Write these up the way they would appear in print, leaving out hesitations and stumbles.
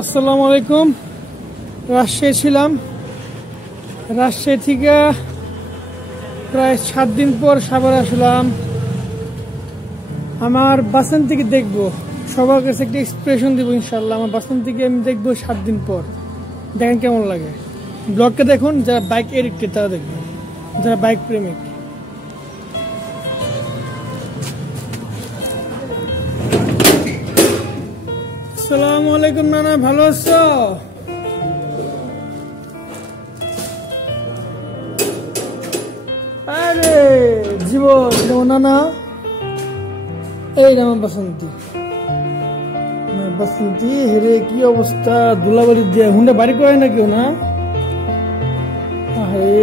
আসসালামু আলাইকুম। রাজশাহী ছিলাম, রাজশাহী থেকে প্রায় 7 দিন পর সাভার আসলাম। আমার বাসন থেকে দেখবো, সবার কাছে একটা এক্সপ্রেশন দিব ইনশাল্লাহ। আমার বাসন থেকে আমি দেখবো 7 দিন পর, দেখেন কেমন লাগে। ব্লগটা দেখুন, যারা বাইক এডিক্টেড তারা দেখবেন, যারা বাইক প্রেমিক। আসসালামু আলাইকুম নানা, ভালো আছো? আরে জীবন যেমন নানা, এই আমার বাসন্তী, বাসন্তী হেরে কি অবস্থা, ধুলাবাড়ি দিয়ে হুন্ডা বাড়ি করে না কেউ না। আরে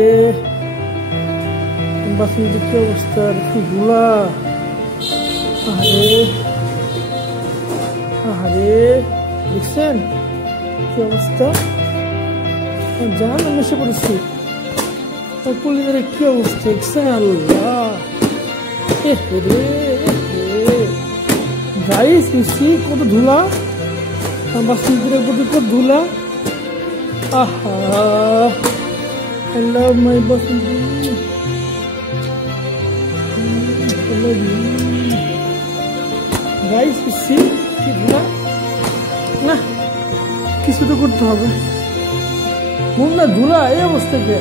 বাসন্তী কি অবস্থা, কি ধুলা। আরে আরে দেখছেন কি অবস্থা, জান আমি এসে পড়েছি। পুলিশের কি অবস্থা দেখছেন, আল্লাহ গাইস কত ধুলা, বাসন্তীর উপর কত ধুলা। আহা I love my Basanti, I love you guys. কি ধুলা, না কিছু তো করতে হবে। না ধুলা এই অবস্থাকে,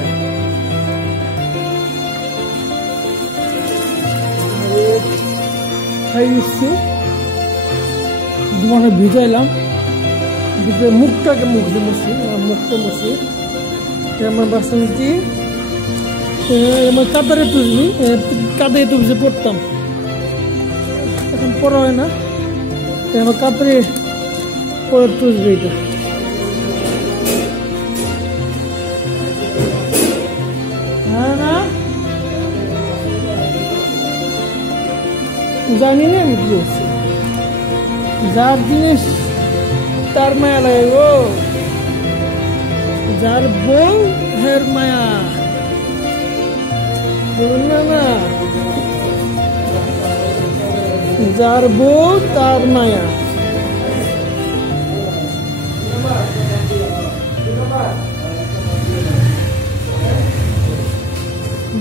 মানে ভিজাইলাম, ভিজে মুখটাকে মুখটা মুছি। আমার বাসন্তী আমার কাদারে তুলবি, কাদায় তো ভিজে পড়তাম, এখন পড়া হয় না। আমার কাপড়ে পরে তুলবে এটা। হ্যাঁ না জানি না আমি কি করছি, যার জিনিস তার মায়া লাগে গো, যার বউ হের মায়া, বলুন না, যার বউ তার মায়া।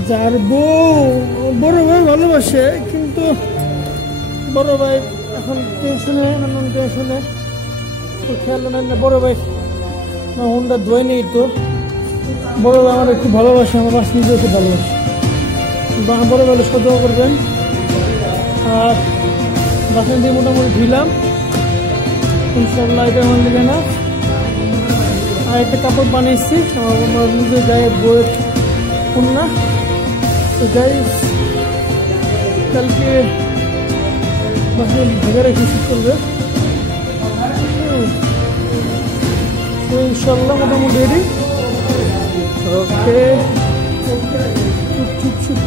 যার বউ বড় ভাই ভালোবাসে, কিন্তু বড় ভাই এখন টেনশনে, নানান টেনশনে খেয়াল না। বড় ভাই হুন্ডা ধোয় নেই তো, বড় ভাই আমার খুব ভালোবাসে, আমার বাস নিজেও খুব ভালোবাসে। বড় ভাই সদয় করবেন। আর বাসন দিয়ে মোটামুটি ধুইলাম ইনশাল্লাহ, এটা আমার লেগে না। আর একটা কাপড় বানিয়েছি আমার নিজের গায়ে, বইয়ের কন্যা। তো যাই কালকে বাসন ভেঙে রেখে শুট করবে, তো ইনশাল্লাহ মোটামুটি রেডি। ওকে চুপ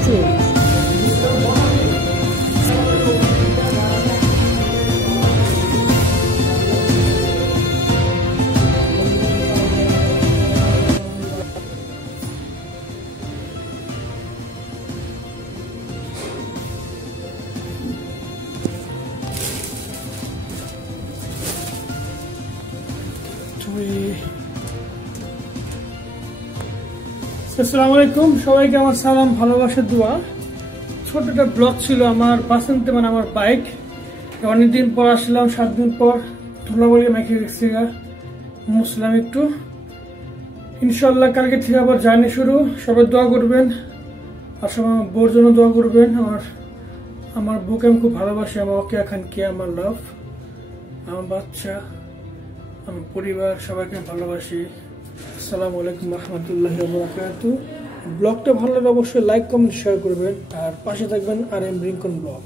আসসালামু আলাইকুম সবাইকে, আমার সালাম, ভালোবাসার দোয়া। ছোট একটা ব্লগ ছিল আমার বাসন্তী, মানে আমার বাইক। অনেকদিন পর আসলাম, 7 দিন পর। ধুলাবাড়ি মেখে গেছি, মুসলাম একটু। ইনশাল্লাহ কালকে থেকে আবার জার্নি শুরু। সবাই দোয়া করবেন, আর সবাই আমার বউর জন্য দোয়া করবেন। আমার বউকে আমি খুব ভালোবাসি, আমার ওকে এখন কে আমার লাভ, আমার বাচ্চা, আমার পরিবার, সবাইকে ভালোবাসি। আসসালামু আলাইকুম রহমতুল্লাহি ওয়া বারাকাতুহু। ব্লগটা ভালো লাগলে অবশ্যই লাইক, কমেন্ট, শেয়ার করবেন, আর পাশে থাকবেন। আর এম রিঙ্কন ব্লগ।